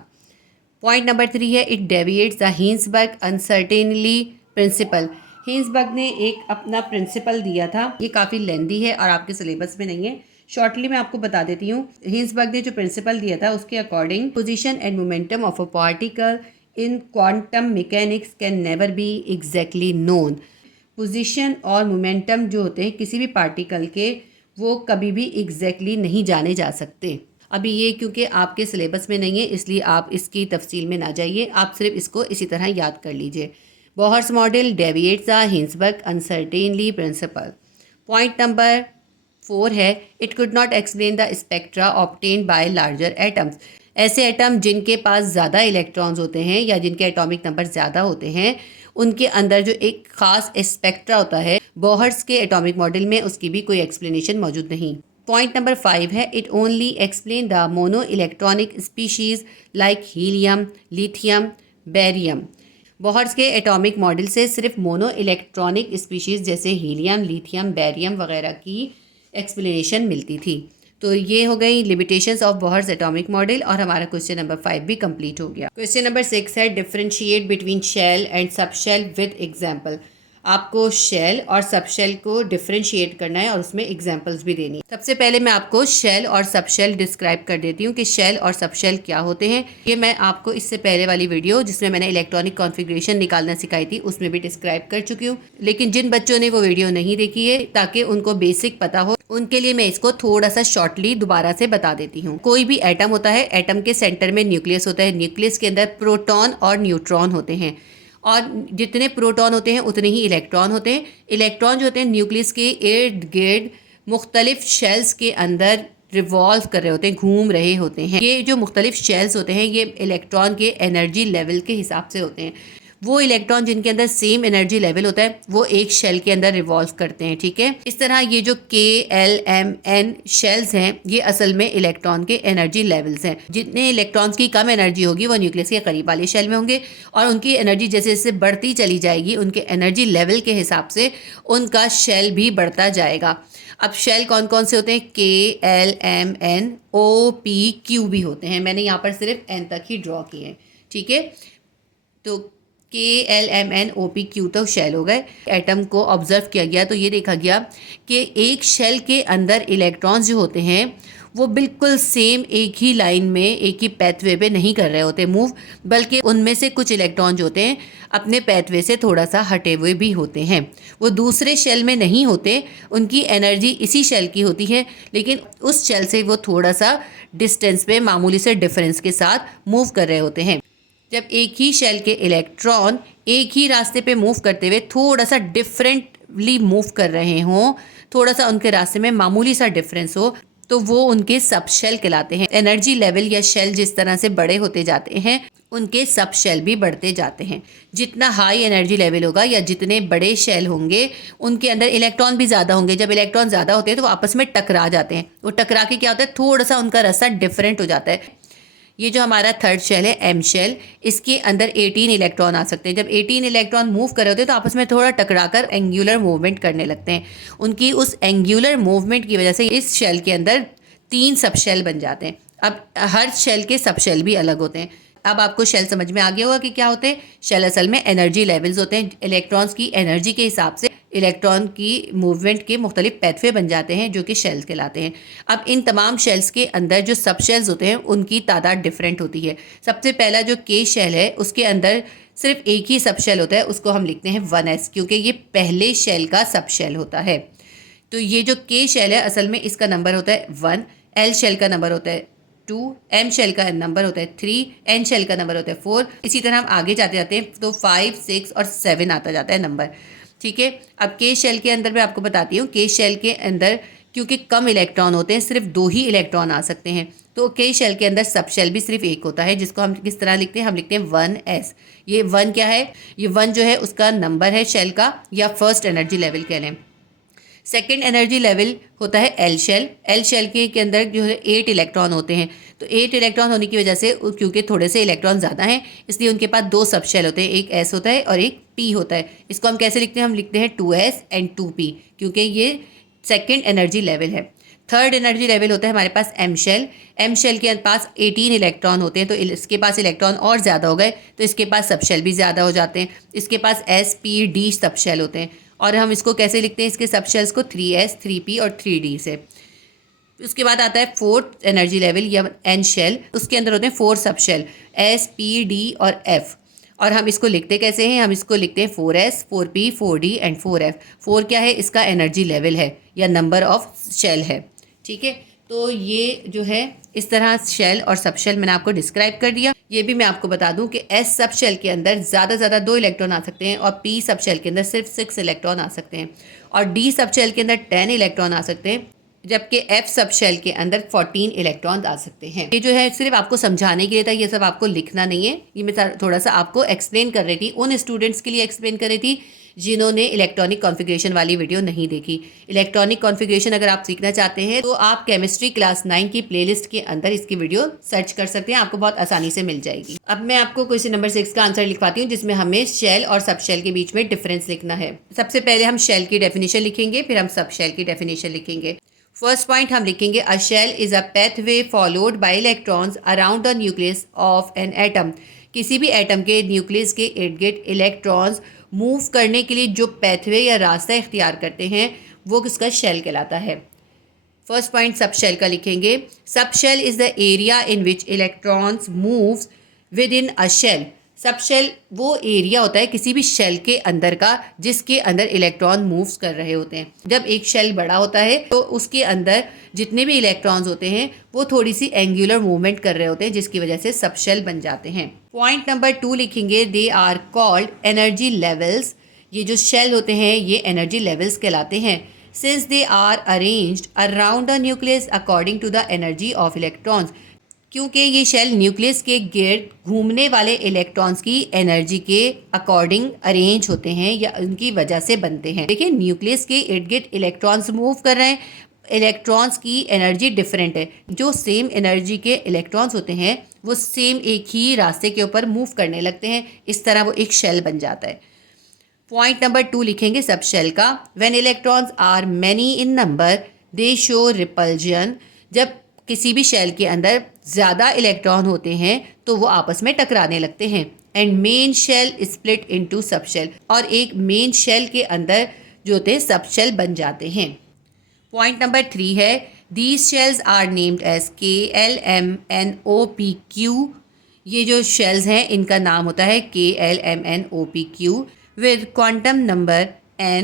पॉइंट नंबर 3 है, it deviates the Heisenberg uncertainly principle. Heisenberg ने एक अपना प्रिंसिपल दिया था, ये काफ़ी लेंदी है और आपके सिलेबस में नहीं है। शॉर्टली मैं आपको बता देती हूँ। हिंसबर्ग ने जो प्रिंसिपल दिया था उसके according position and momentum of a particle in quantum mechanics can never be exactly known. Position और मोमेंटम जो होते हैं किसी भी पार्टिकल के वो कभी भी एग्जैक्टली नहीं जाने जा सकते। अभी ये क्योंकि आपके सिलेबस में नहीं है इसलिए आप इसकी तफसील में ना जाइए, आप सिर्फ इसको इसी तरह याद कर लीजिए। Bohr's model deviates the Heisenberg uncertainly principle. Point number 4 है it could not explain the spectra obtained by larger atoms. ऐसे एटम जिनके पास ज़्यादा इलेक्ट्रॉन्स होते हैं या जिनके एटॉमिक नंबर ज़्यादा होते हैं, उनके अंदर जो एक ख़ास स्पेक्ट्रा होता है, बोहर्स के एटॉमिक मॉडल में उसकी भी कोई एक्सप्लेनेशन मौजूद नहीं। पॉइंट नंबर 5 है it only explain the mono electronic species like helium, lithium, barium. Bohr's के एटॉमिक मॉडल से सिर्फ मोनो इलेक्ट्रॉनिक स्पीशीज़ जैसे हीलियम, लिथियम, बेरियम वगैरह की एक्सप्लेनेशन मिलती थी। तो ये हो गई limitations of Bohr's atomic model और हमारा क्वेश्चन नंबर 5 भी कंप्लीट हो गया। क्वेश्चन नंबर 6 है differentiate between shell and subshell with example. आपको शेल और सबशेल को डिफरेंशिएट करना है और उसमें एग्जांपल्स भी देनी है। सबसे पहले मैं आपको शेल और सबशेल डिस्क्राइब कर देती हूँ कि शेल और सबशेल क्या होते हैं। ये मैं आपको इससे पहले वाली वीडियो जिसमें मैंने इलेक्ट्रॉनिक कॉन्फ़िगरेशन निकालना सिखाई थी उसमें भी डिस्क्राइब कर चुकी हूँ, लेकिन जिन बच्चों ने वो वीडियो नहीं देखी है ताकि उनको बेसिक पता हो, उनके लिए मैं इसको थोड़ा सा शॉर्टली दोबारा से बता देती हूँ। कोई भी एटम होता है, एटम के सेंटर में न्यूक्लियस होता है, न्यूक्लियस के अंदर प्रोटॉन और न्यूट्रॉन होते हैं और जितने प्रोटॉन होते हैं उतने ही इलेक्ट्रॉन होते हैं। इलेक्ट्रॉन जो होते हैं न्यूक्लियस के इर्द गिर्द मुख्तलिफ शेल्स के अंदर रिवॉल्व कर रहे होते हैं, घूम रहे होते हैं। ये जो मुख्तलिफ शेल्स होते हैं ये इलेक्ट्रॉन के एनर्जी लेवल के हिसाब से होते हैं। वो इलेक्ट्रॉन जिनके अंदर सेम एनर्जी लेवल होता है वो एक शेल के अंदर रिवॉल्व करते हैं, ठीक है। इस तरह ये जो KLMN शेल्स हैं ये असल में इलेक्ट्रॉन के एनर्जी लेवल्स हैं। जितने इलेक्ट्रॉन्स की कम एनर्जी होगी वो न्यूक्लियस के करीब वाले शेल में होंगे और उनकी एनर्जी जैसे जैसे बढ़ती चली जाएगी उनके एनर्जी लेवल के हिसाब से उनका शेल भी बढ़ता जाएगा। अब शेल कौन कौन से होते हैं? KLMN OPQ भी होते हैं। मैंने यहाँ पर सिर्फ N तक ही ड्रॉ किए हैं, ठीक है। तो KLMN OPQ तो शेल हो गए। एटम को ऑब्जर्व किया गया तो ये देखा गया कि एक शेल के अंदर इलेक्ट्रॉन्स जो होते हैं वो बिल्कुल सेम एक ही लाइन में एक ही पैथवे पे नहीं कर रहे होते मूव, बल्कि उनमें से कुछ इलेक्ट्रॉन जो होते हैं अपने पैथवे से थोड़ा सा हटे हुए भी होते हैं। वो दूसरे शेल में नहीं होते, उनकी एनर्जी इसी शेल की होती है लेकिन उस शेल से वो थोड़ा सा डिस्टेंस पे मामूली से डिफरेंस के साथ मूव कर रहे होते हैं। जब एक ही शेल के इलेक्ट्रॉन एक ही रास्ते पे मूव करते हुए थोड़ा सा डिफरेंटली मूव कर रहे हों, थोड़ा सा उनके रास्ते में मामूली सा डिफरेंस हो, तो वो उनके सब शेल कहलाते हैं। एनर्जी लेवल या शेल जिस तरह से बड़े होते जाते हैं उनके सब शेल भी बढ़ते जाते हैं। जितना हाई एनर्जी लेवल होगा या जितने बड़े शेल होंगे उनके अंदर इलेक्ट्रॉन भी ज़्यादा होंगे। जब इलेक्ट्रॉन ज़्यादा होते हैं तो वो आपस में टकरा जाते हैं। वो टकरा के क्या होता है, थोड़ा सा उनका रास्ता डिफरेंट हो जाता है। ये जो हमारा थर्ड शेल है M शेल, इसके अंदर 18 इलेक्ट्रॉन आ सकते हैं। जब 18 इलेक्ट्रॉन मूव कर रहे होते हैं तो आपस में थोड़ा टकराकर एंगुलर मूवमेंट करने लगते हैं। उनकी उस एंगुलर मूवमेंट की वजह से इस शेल के अंदर 3 सब शेल बन जाते हैं। अब हर शेल के सब शेल भी अलग होते हैं। अब आपको शेल समझ में आ गया होगा कि क्या होते हैं। शेल असल में एनर्जी लेवल्स होते हैं। इलेक्ट्रॉन्स की एनर्जी के हिसाब से इलेक्ट्रॉन की मूवमेंट के मुख्तलिफ पैथवे बन जाते हैं जो कि शेल्स कहलाते हैं। अब इन तमाम शेल्स के अंदर जो सब शेल्स होते हैं उनकी तादाद डिफरेंट होती है। सबसे पहला जो K शेल है उसके अंदर सिर्फ एक ही सब शेल होता है, उसको हम लिखते हैं 1s क्योंकि ये पहले शेल का सब शेल होता है। तो ये जो K शेल है असल में इसका नंबर होता है 1, L शेल का नंबर होता है 2, M शेल का नंबर होता है 3, N शेल का नंबर होता है 4। इसी तरह हम आगे जाते जाते हैं तो 5, 6 और 7 आता जाता है नंबर, ठीक है। अब K शेल के अंदर मैं आपको बताती हूँ। K शेल के अंदर क्योंकि कम इलेक्ट्रॉन होते हैं, सिर्फ 2 ही इलेक्ट्रॉन आ सकते हैं, तो K शेल के अंदर सब शेल भी सिर्फ एक होता है जिसको हम किस तरह लिखते हैं, हम लिखते हैं 1s। ये 1 क्या है, ये 1 जो है उसका नंबर है शेल का या फर्स्ट एनर्जी लेवल कह लें। सेकेंड एनर्जी लेवल होता है L शेल। L शेल के अंदर जो है 8 इलेक्ट्रॉन होते हैं। तो 8 इलेक्ट्रॉन होने की वजह से क्योंकि थोड़े से इलेक्ट्रॉन ज़्यादा हैं इसलिए उनके पास 2 सब शेल होते हैं, एक S होता है और एक P होता है। इसको हम कैसे लिखते हैं, हम लिखते हैं 2s एंड 2p क्योंकि ये सेकेंड एनर्जी लेवल है। थर्ड एनर्जी लेवल होता है हमारे पास M शेल। M शेल के पास 18 इलेक्ट्रॉन होते हैं, तो इसके पास इलेक्ट्रॉन और ज़्यादा हो गए तो इसके पास सब शेल भी ज़्यादा हो जाते हैं। इसके पास S, P, D subshell होते हैं और हम इसको कैसे लिखते हैं, इसके सब शेल्स को 3s, 3p और 3d से। उसके बाद आता है फोर्थ एनर्जी लेवल या N शेल। उसके अंदर होते हैं 4 subshell S, P, D और F। और हम इसको लिखते कैसे हैं, हम इसको लिखते हैं 4s, 4p, 4d and 4f। 4 क्या है, इसका एनर्जी लेवल है या नंबर ऑफ शेल है, ठीक है। तो ये जो है इस तरह शेल और सब शेल मैंने आपको डिस्क्राइब कर दिया। ये भी मैं आपको बता दूं कि एस सब शेल के अंदर ज़्यादा 2 इलेक्ट्रॉन आ सकते हैं और पी सब शेल के अंदर सिर्फ 6 इलेक्ट्रॉन आ सकते हैं और डी सब शेल के अंदर 10 इलेक्ट्रॉन आ सकते हैं, जबकि एफ सब शेल के अंदर 14 इलेक्ट्रॉन आ सकते हैं। ये जो है सिर्फ आपको समझाने के लिए था, ये सब आपको लिखना नहीं है। ये मैं थोड़ा सा आपको एक्सप्लेन कर रही थी, उन स्टूडेंट्स के लिए एक्सप्लेन कर रही थी जिन्होंने इलेक्ट्रॉनिक कॉन्फ़िगरेशन वाली वीडियो नहीं देखी। इलेक्ट्रॉनिक कॉन्फ़िगरेशन अगर आप सीखना चाहते हैं तो आप केमिस्ट्री क्लास 9 की प्लेलिस्ट के अंदर इसकी वीडियो सर्च कर सकते हैं, आपको बहुत आसानी से मिल जाएगी। अब मैं आपको क्वेश्चन नंबर 6 का आंसर लिखवाती हूँ, जिसमें हमें शेल और सब शेल के बीच में डिफरेंस लिखना है। सबसे पहले हम शेल की डेफिनेशन लिखेंगे, फिर हम सब शेल की डेफिनेशन लिखेंगे। फर्स्ट पॉइंट हम लिखेंगे a shell is a pathway followed by electrons around the nucleus of an atom. किसी भी एटम के न्यूक्लियस के इर्द गिर्द इलेक्ट्रॉन्स मूव करने के लिए जो पैथवे या रास्ता इख्तियार करते हैं वो किसका शेल कहलाता है। फर्स्ट पॉइंट सब शेल का लिखेंगे। Subshell is the area in which electrons moves within a shell. Subshell वो एरिया होता है किसी भी शेल के अंदर का जिसके अंदर इलेक्ट्रॉन मूव्स कर रहे होते हैं। जब एक शेल बड़ा होता है तो उसके अंदर जितने भी इलेक्ट्रॉन्स होते हैं वो थोड़ी सी एंगुलर मूवमेंट कर रहे होते हैं, जिसकी वजह से सब शेल बन जाते हैं। पॉइंट नंबर 2 लिखेंगे they are called energy levels. ये जो शेल होते हैं ये एनर्जी लेवल्स कहलाते हैं। Since they are arranged around the nucleus according to the energy of electrons, क्योंकि ये शेल न्यूक्लियस के गिर्द घूमने वाले इलेक्ट्रॉन्स की एनर्जी के अकॉर्डिंग अरेंज होते हैं या उनकी वजह से बनते हैं। देखिए न्यूक्लियस के इर्द गिर्द इलेक्ट्रॉन्स मूव कर रहे हैं, इलेक्ट्रॉन्स की एनर्जी डिफरेंट है। जो सेम एनर्जी के इलेक्ट्रॉन्स होते हैं वो सेम एक ही रास्ते के ऊपर मूव करने लगते हैं, इस तरह वो एक शेल बन जाता है। पॉइंट नंबर 2 लिखेंगे सब शेल का। When electrons are many in number they show repulsion. जब किसी भी शेल के अंदर ज़्यादा इलेक्ट्रॉन होते हैं तो वो आपस में टकराने लगते हैं। And main shell split into subshell, और एक मेन शेल के अंदर जो होते हैं सब शेल बन जाते हैं। पॉइंट नंबर 3 है these shells are named as KLMNOPQ। ये जो शेल्स हैं इनका नाम होता है KLMNOPQ with quantum number n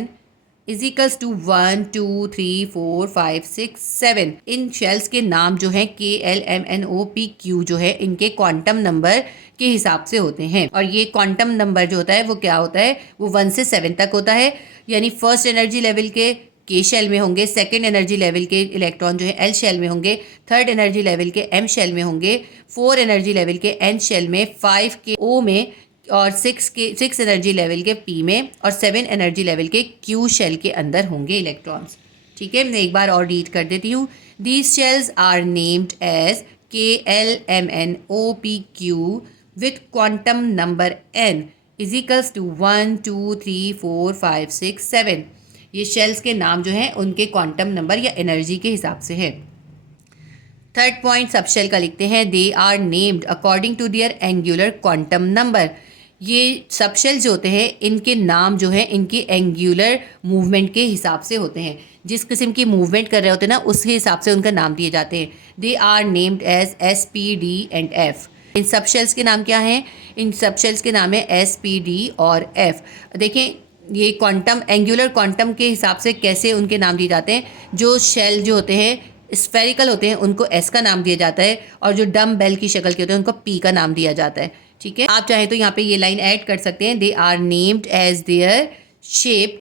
is equals to 1 2 3 4 5 6 7। इन शेल्स के नाम जो हैं KLMNOPQ जो है इनके क्वांटम नंबर के हिसाब से होते हैं, और ये क्वांटम नंबर जो होता है वो क्या होता है, वो 1 से 7 तक होता है। यानी फर्स्ट एनर्जी लेवल के K शेल में होंगे, सेकेंड एनर्जी लेवल के इलेक्ट्रॉन जो है L शेल में होंगे, थर्ड एनर्जी लेवल के M शेल में होंगे, 4 एनर्जी लेवल के N शेल में, 5 के O में, और 6 एनर्जी लेवल के P में, और 7 एनर्जी लेवल के Q शेल के अंदर होंगे इलेक्ट्रॉन्स। ठीक है, मैं एक बार और रीड कर देती हूँ। These shells are named as KLMNOPQ with quantum number n is equals to 1 2 3 4 5 6 7। ये शेल्स के नाम जो हैं उनके क्वांटम नंबर या एनर्जी के हिसाब से है। थर्ड पॉइंट सब शेल का लिखते हैं they are named according to their angular quantum number. ये सब शेल जो होते हैं इनके नाम जो है इनकी एंगुलर मूवमेंट के हिसाब से होते हैं। जिस किस्म की मूवमेंट कर रहे होते हैं ना उसके हिसाब से उनका नाम दिए जाते हैं। They are named as SP, D and F। इन सब शेल्स के नाम क्या हैं? इन सब शेल्स के नाम है SP, D और F। देखें ये क्वांटम एंगुलर क्वांटम के हिसाब से कैसे उनके नाम दिए जाते हैं। जो शेल जो होते हैं स्फेरिकल होते हैं उनको S का नाम दिया जाता है, और जो डम बेल की शक्ल के होते हैं उनको P का नाम दिया जाता है। ठीक है, आप चाहें तो यहाँ पे ये लाइन ऐड कर सकते हैं। They are named as their shape.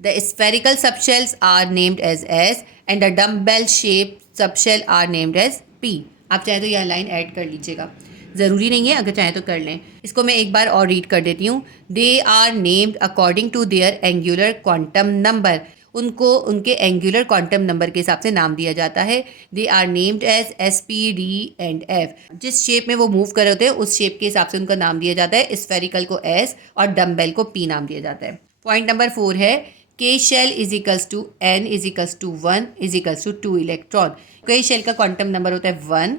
The spherical subshells are named as S and the dumbbell shape subshell are named as P। आप चाहें तो यह लाइन ऐड कर लीजिएगा, ज़रूरी नहीं है, अगर चाहें तो कर लें। इसको मैं एक बार और रीड कर देती हूँ। They are named according to their angular quantum number. उनको उनके एंगुलर क्वांटम नंबर के हिसाब से नाम दिया जाता है। They are named as SP, D and F। जिस शेप में वो मूव कर रहे होते हैं उस शेप के हिसाब से उनका नाम दिया जाता है। स्फेरिकल को S और डम्बेल को P नाम दिया जाता है। पॉइंट नंबर 4 है K shell is equals to N is equals to 1 is equals to 2 electron. K shell का क्वांटम नंबर होता है 1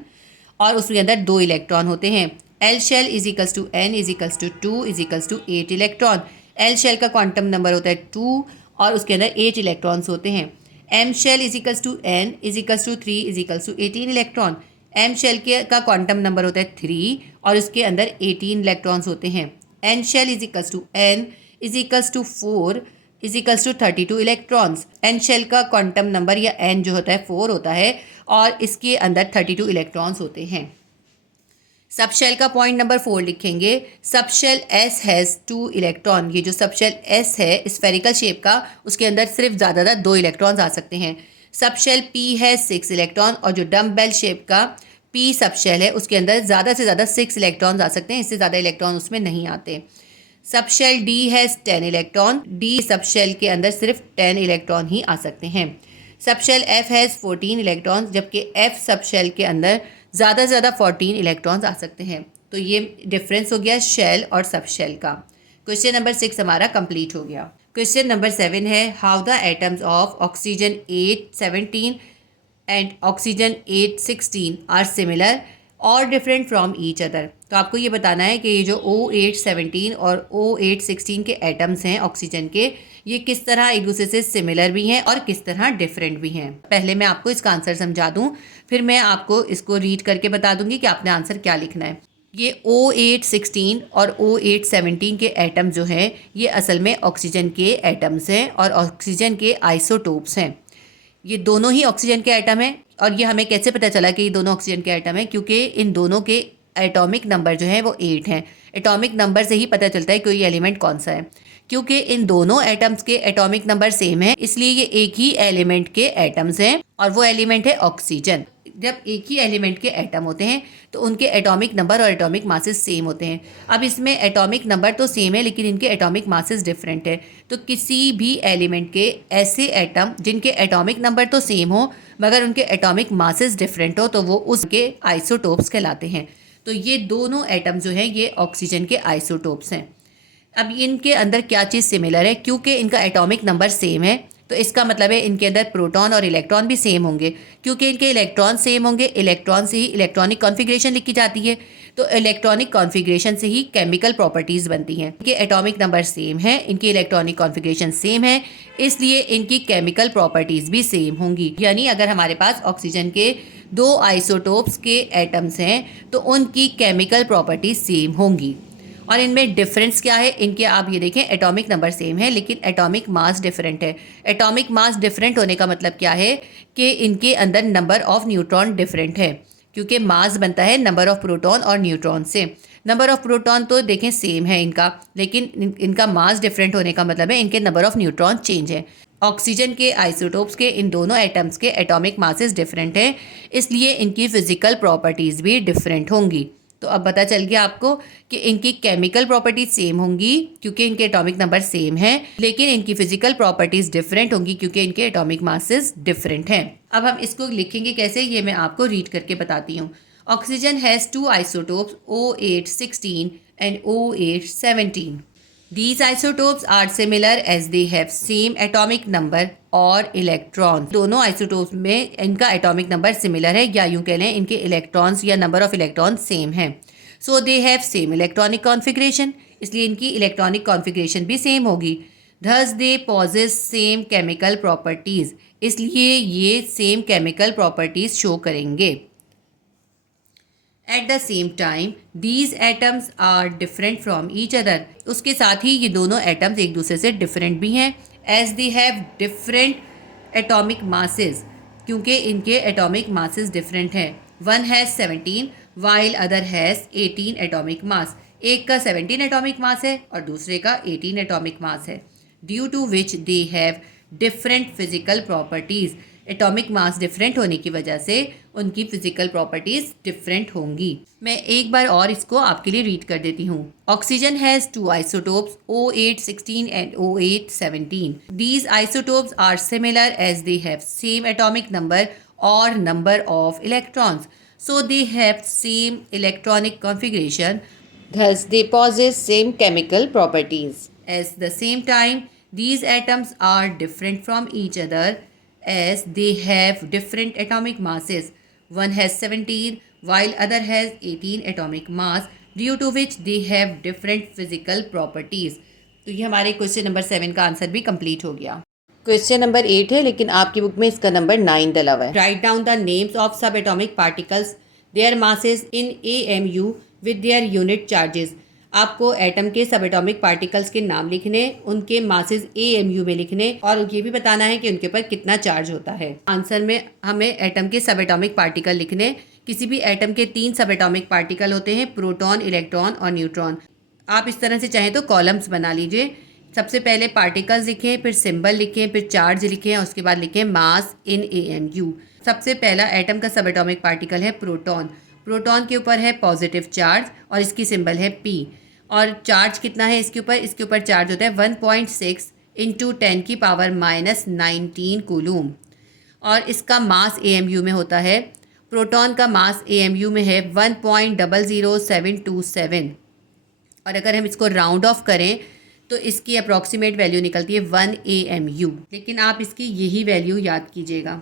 और उसके अंदर 2 इलेक्ट्रॉन होते हैं। L shell is equals to N is equals to 2 is equals to 8 electron. L shell का quantum number होता है 2 और उसके अंदर 8 इलेक्ट्रॉन्स होते हैं। M shell is equals to N is equals to 3 is equals to 18 electron. M shell का quantum number होता है 3 और उसके अंदर 18 इलेक्ट्रॉन्स होते हैं। N shell is equals to N is equals to 4 is equals to 32 electrons. N shell का quantum number या N जो होता है 4 होता है और इसके अंदर 32 इलेक्ट्रॉन्स होते हैं। सब शेल का पॉइंट नंबर 4 लिखेंगे। Subshell S has 2 electron. ये जो सब शेल S है स्फेरिकल शेप का, उसके अंदर सिर्फ ज़्यादा 2 इलेक्ट्रॉन्स आ सकते हैं। सब शेल P है 6 इलेक्ट्रॉन, और जो डम्बेल शेप का P सब शेल है उसके अंदर ज़्यादा से ज़्यादा 6 इलेक्ट्रॉन्स आ सकते हैं, इससे ज़्यादा इलेक्ट्रॉन उसमें नहीं आते। Subshell D has 10 electron. D subshell के अंदर सिर्फ 10 इलेक्ट्रॉन ही आ सकते हैं। Subshell F has 14 electrons, जबकि F सब शेल के अंदर ज़्यादा से ज़्यादा 14 इलेक्ट्रॉन्स आ सकते हैं। तो ये डिफरेंस हो गया शेल और सब शेल का। क्वेश्चन नंबर 6 हमारा कंप्लीट हो गया। क्वेश्चन नंबर 7 है, how the atoms of oxygen 817 and oxygen 816 are similar और डिफरेंट फ्रॉम ईच अदर। तो आपको ये बताना है कि ये जो O817 और O816 के एटम्स हैं ऑक्सीजन के, ये किस तरह एक दूसरे से सिमिलर भी हैं और किस तरह डिफरेंट भी हैं। पहले मैं आपको इसका आंसर समझा दूं, फिर मैं आपको इसको रीड करके बता दूंगी कि आपने आंसर क्या लिखना है। ये O816 और O817 के एटम जो हैं ये असल में ऑक्सीजन के एटम्स हैं और ऑक्सीजन के आइसोटोप्स हैं। ये दोनों ही ऑक्सीजन के एटम हैं। और ये हमें कैसे पता चला कि ये दोनों ऑक्सीजन के एटम हैं? क्योंकि इन दोनों के एटॉमिक नंबर जो है वो 8 हैं। एटॉमिक नंबर से ही पता चलता है कि ये एलिमेंट कौन सा है। क्योंकि इन दोनों एटम्स के एटॉमिक नंबर सेम है, इसलिए ये एक ही एलिमेंट के एटम्स हैं और वो एलिमेंट है ऑक्सीजन। जब एक ही एलिमेंट के एटम होते हैं तो उनके एटॉमिक नंबर और एटॉमिक मासेस सेम होते हैं। अब इसमें एटॉमिक नंबर तो सेम है लेकिन इनके एटॉमिक मासेस डिफरेंट है। तो किसी भी एलिमेंट के ऐसे एटम जिनके एटॉमिक नंबर तो सेम हो मगर उनके एटॉमिक मासेस डिफरेंट हो तो वो उसके आइसोटोप्स कहलाते हैं। तो ये दोनों एटम जो हैं ये ऑक्सीजन के आइसोटोप्स हैं। अब इनके अंदर क्या चीज़ सिमिलर है? क्योंकि इनका एटॉमिक नंबर सेम है तो इसका मतलब है इनके अंदर प्रोटॉन और इलेक्ट्रॉन भी सेम होंगे। क्योंकि इनके इलेक्ट्रॉन सेम होंगे, इलेक्ट्रॉन से ही इलेक्ट्रॉनिक कॉन्फ़िगरेशन लिखी जाती है, तो इलेक्ट्रॉनिक कॉन्फ़िगरेशन से ही केमिकल प्रॉपर्टीज़ बनती हैं। इनके एटॉमिक नंबर सेम है, इनकी इलेक्ट्रॉनिक कॉन्फ़िगरेशन सेम है, इसलिए इनकी केमिकल प्रॉपर्टीज़ भी सेम होंगी। यानी अगर हमारे पास ऑक्सीजन के 2 आइसोटोप्स के एटम्स हैं तो उनकी केमिकल प्रॉपर्टीज सेम होंगी। और इनमें डिफरेंस क्या है? इनके आप ये देखें एटॉमिक नंबर सेम है लेकिन एटॉमिक मास डिफरेंट है। एटॉमिक मास डिफरेंट होने का मतलब क्या है कि इनके अंदर नंबर ऑफ न्यूट्रॉन डिफरेंट है, क्योंकि मास बनता है नंबर ऑफ प्रोटॉन और न्यूट्रॉन से। नंबर ऑफ प्रोटॉन तो देखें सेम है इनका, लेकिन इनका मास डिफरेंट होने का मतलब है इनके नंबर ऑफ न्यूट्रॉन चेंज है। ऑक्सीजन के आइसोटोप्स के इन दोनों एटम्स के एटॉमिक मासेस डिफरेंट हैं, इसलिए इनकी फिजिकल प्रॉपर्टीज़ भी डिफरेंट होंगी। तो अब पता चल गया आपको कि इनकी केमिकल प्रॉपर्टीज सेम होंगी क्योंकि इनके एटॉमिक नंबर सेम है, लेकिन इनकी फिजिकल प्रॉपर्टीज डिफरेंट होंगी क्योंकि इनके एटॉमिक मासेस डिफरेंट हैं। अब हम इसको लिखेंगे कैसे, ये मैं आपको रीड करके बताती हूँ। Oxygen has 2 isotopes O816 and O817. These isotopes are similar as they have same atomic number और इलेक्ट्रॉन। दोनों आइसोटोप्स में इनका एटॉमिक नंबर सिमिलर है, या यूँ कह लें इनके इलेक्ट्रॉन्स या नंबर ऑफ इलेक्ट्रॉन सेम है। So they have same electronic configuration, इसलिए इनकी इलेक्ट्रॉनिक कॉन्फ़िगरेशन भी सेम होगी। Thus they possess same chemical properties, इसलिए ये सेम केमिकल प्रॉपर्टीज़ शो करेंगे। At the same time these atoms are different from each other, उसके साथ ही ये दोनों एटम्स एक दूसरे से डिफरेंट भी हैं। As they have different atomic masses, क्योंकि इनके एटॉमिक मासेस डिफरेंट हैं। One has 17 while other has 18 atomic mass. एक का 17 एटॉमिक मास है और दूसरे का 18 एटॉमिक मास है। Due to which they have different physical properties, atomic mass different होने की वजह से उनकी फिजिकल प्रॉपर्टीज डिफरेंट होंगी। मैं एक बार और इसको आपके लिए रीड कर देती हूँ। Oxygen has 2 isotopes O816 and O817. These isotopes are similar as they have same atomic number or number of electrons. So they have same electronic configuration. Thus they possess same chemical properties. At the same time, these atoms are different from each other as they have different atomic masses. One has 17 while other has 18 atomic mass, due to which they have different physical properties. तो ये हमारे question number 7 का answer भी complete हो गया। Question number 8 है लेकिन आपकी बुक में इसका नंबर 9 डला हुआ है। Write down the names of sub atomic particles, their masses in AMU with their unit charges. आपको एटम के सब एटॉमिक पार्टिकल्स के नाम लिखने, उनके मासेस AMU में लिखने और ये भी बताना है कि उनके ऊपर कितना चार्ज होता है। आंसर में हमें एटम के सब एटॉमिक पार्टिकल लिखने। किसी भी एटम के 3 सब एटॉमिक पार्टिकल होते हैं, प्रोटॉन, इलेक्ट्रॉन और न्यूट्रॉन। आप इस तरह से चाहें तो कॉलम्स बना लीजिए। सबसे पहले पार्टिकल्स लिखें, फिर सिंबल लिखें, फिर चार्ज लिखें और उसके बाद लिखें मास इन AMU। सबसे पहला एटम का सब एटॉमिक पार्टिकल है प्रोटॉन। प्रोटॉन के ऊपर है पॉजिटिव चार्ज और इसकी सिंबल है P। और चार्ज कितना है इसके ऊपर चार्ज होता है 1.6 इंटू 10⁻⁻19 कूलूम। और इसका मास AMU में होता है, प्रोटॉन का मास AMU में है 1.00727। और अगर हम इसको राउंड ऑफ करें तो इसकी अप्रॉक्सीमेट वैल्यू निकलती है 1 AMU। लेकिन आप इसकी यही वैल्यू याद कीजिएगा।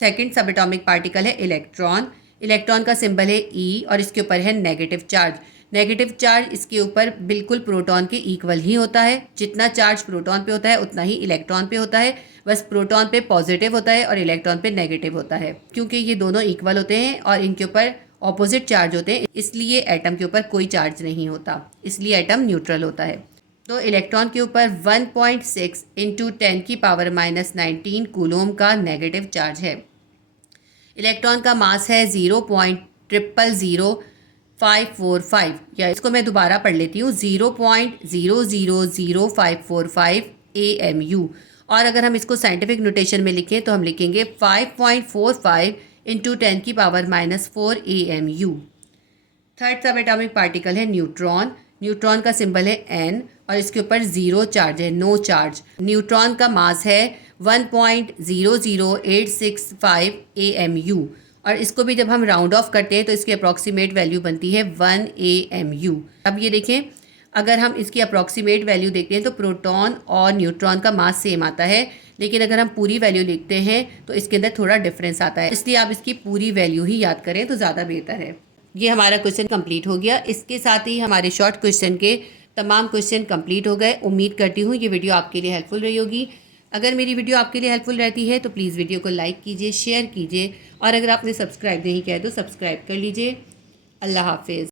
सेकंड सब एटॉमिक पार्टिकल है इलेक्ट्रॉन। इलेक्ट्रॉन का सिंबल है E और इसके ऊपर है नेगेटिव चार्ज। नेगेटिव चार्ज इसके ऊपर बिल्कुल प्रोटॉन के इक्वल ही होता है। जितना चार्ज प्रोटॉन पे होता है उतना ही इलेक्ट्रॉन पे होता है, बस प्रोटॉन पे पॉजिटिव होता है और इलेक्ट्रॉन पे नेगेटिव होता है। क्योंकि ये दोनों इक्वल होते हैं और इनके ऊपर ऑपोजिट चार्ज होते हैं, इसलिए एटम के ऊपर कोई चार्ज नहीं होता, इसलिए एटम न्यूट्रल होता है। तो इलेक्ट्रॉन के ऊपर 1.6 इंटू 10⁻⁻19 कूलोम का नेगेटिव चार्ज है। इलेक्ट्रॉन का मास है 0.000545, या इसको मैं दोबारा पढ़ लेती हूँ, 0.000545 AMU। और अगर हम इसको साइंटिफिक नोटेशन में लिखें तो हम लिखेंगे 5.45 इंटू 10⁻⁻4 AMU। थर्ड सब एटॉमिक पार्टिकल है न्यूट्रॉन। न्यूट्रॉन का सिंबल है N और इसके ऊपर 0 चार्ज है, नो चार्ज। न्यूट्रॉन का मास है 1.00865 AMU। और इसको भी जब हम राउंड ऑफ करते हैं तो इसकी अप्रॉक्सीमेट वैल्यू बनती है 1 AMU। अब ये देखें, अगर हम इसकी अप्रॉक्सीमेट वैल्यू देखते हैं तो प्रोटॉन और न्यूट्रॉन का मास सेम आता है, लेकिन अगर हम पूरी वैल्यू लिखते हैं तो इसके अंदर थोड़ा डिफरेंस आता है, इसलिए आप इसकी पूरी वैल्यू ही याद करें तो ज़्यादा बेहतर है। ये हमारा क्वेश्चन कंप्लीट हो गया। इसके साथ ही हमारे शॉर्ट क्वेश्चन के तमाम क्वेश्चन कंप्लीट हो गए। उम्मीद करती हूँ ये वीडियो आपके लिए हेल्पफुल रही होगी। अगर मेरी वीडियो आपके लिए हेल्पफुल रहती है तो प्लीज़ वीडियो को लाइक कीजिए, शेयर कीजिए और अगर आपने सब्सक्राइब नहीं किया है तो सब्सक्राइब कर लीजिए। अल्लाह हाफिज़।